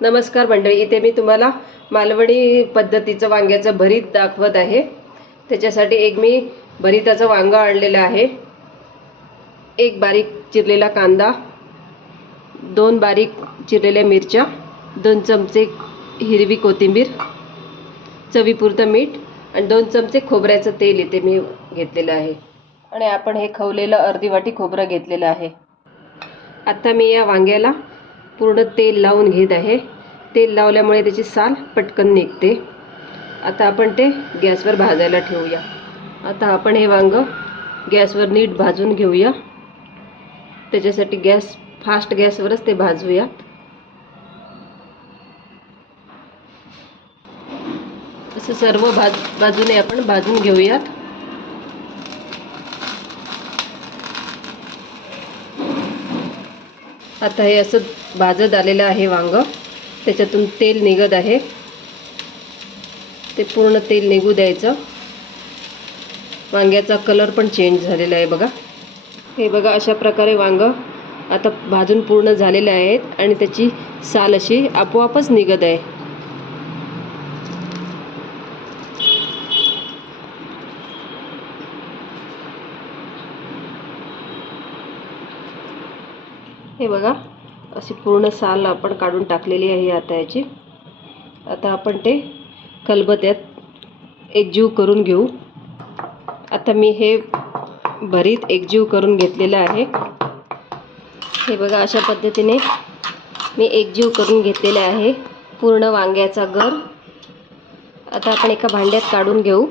नमस्कार मंडळी, इथे मी तुम्हाला मालवणी पद्धतीचं वांग्याचं भरीत दाखवत आहे। त्याच्यासाठी एक मी भरीताचं वांग आणलेलं आहे, एक बारीक चिरलेला कांदा, 2 बारीक चिरलेल्या मिरच्या, 2 चमचे हिरवी कोथिंबीर, चवीपुरतं मीठ आणि 2 चमचे खोबऱ्याचं तेल इथे मी घेतलेलं आहे। आणि आपण हे खवलेलं अर्धी वाटी खोबरं घेतलेलं आहे। आता मी या वांग्याला पूर्ण तेल लावून घेत आहे। तेल लावल्यामुळे त्याची साल पटकन निघते। आता आपण ते गॅसवर भाजायला ठेवूया। आता आपण हे वांग गॅसवर नीट भाजून घेऊया। त्याच्यासाठी फास्ट गॅसवरच ते भाजूया। असं सर्व बाजूने आपण भाजून घेऊया। आता हे असं भाजत आलेलं आहे वांग, त्याच्यातून तेल निघत आहे। ते पूर्ण तेल निघू द्यायचं। वांग्याचा कलर पण चेंज झालेला आहे बघा। हे बघा, अशा प्रकारे वांग आता भाजून पूर्ण झालेले आहेत आणि त्याची साल अशी आपोआपच निघत आहे। हे बघा, अशी पूर्ण साल आपण काढून टाकलेली आहे आता याची। आता आपण ते खलबत्त्यात एकजीव करून घेऊ। आता मी हे भरीत एकजीव करून घेतलेलं आहे। हे बघा, अशा पद्धतीने मी एकजीव करून घेतलेलं आहे पूर्ण वांग्याचा गर। आता आपण एका भांड्यात काढून घेऊ।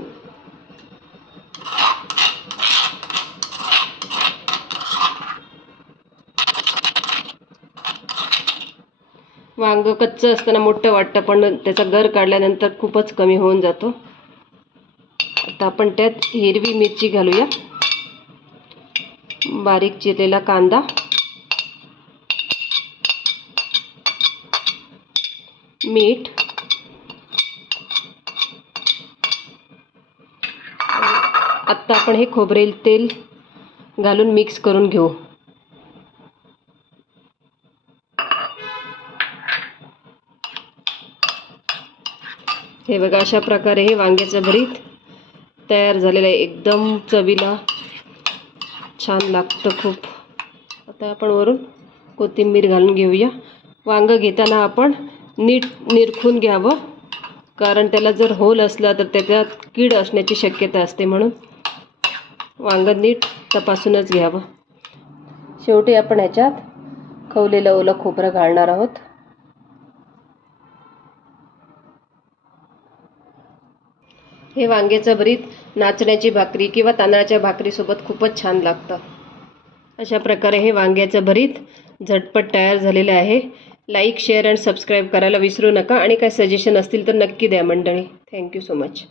वांग कच्चं असताना मोठं वाटतं, पण त्याचा गर काढल्यानंतर खूपच कमी होऊन जातो। आता आपण त्यात हिरवी मिरची घालूया, बारीक चिरलेला कांदा, मीठ, आता आपण हे खोबरेल तेल घालून मिक्स करून घेऊ। हे बघा, अशा प्रकारे हे वांग्याचं भरीत तयार झालेलं आहे। एकदम चवीला छान लागतं खूप। आता आपण वरून कोथिंबीर घालून घेऊया। वांग घेताना आपण नीट निरखून घ्यावं, कारण त्याला जर होल असला तर त्याच्यात कीड असण्याची शक्यता असते, म्हणून वांग नीट तपासूनच घ्यावं। शेवटी आपण ह्याच्यात खवलेलं ओलं खोबरं घालणार आहोत। हे वांग्याचं भरीत नाचण्याची भाकरी किंवा तांदळाच्या भाकरीसोबत खूपच छान लागतं। अशा प्रकारे हे वांग्याचं भरीत झटपट तयार झालेलं आहे। लाईक, शेअर आणि सबस्क्राईब करायला विसरू नका। आणि काय सजेशन असतील तर नक्की द्या मंडळी। Thank you so much.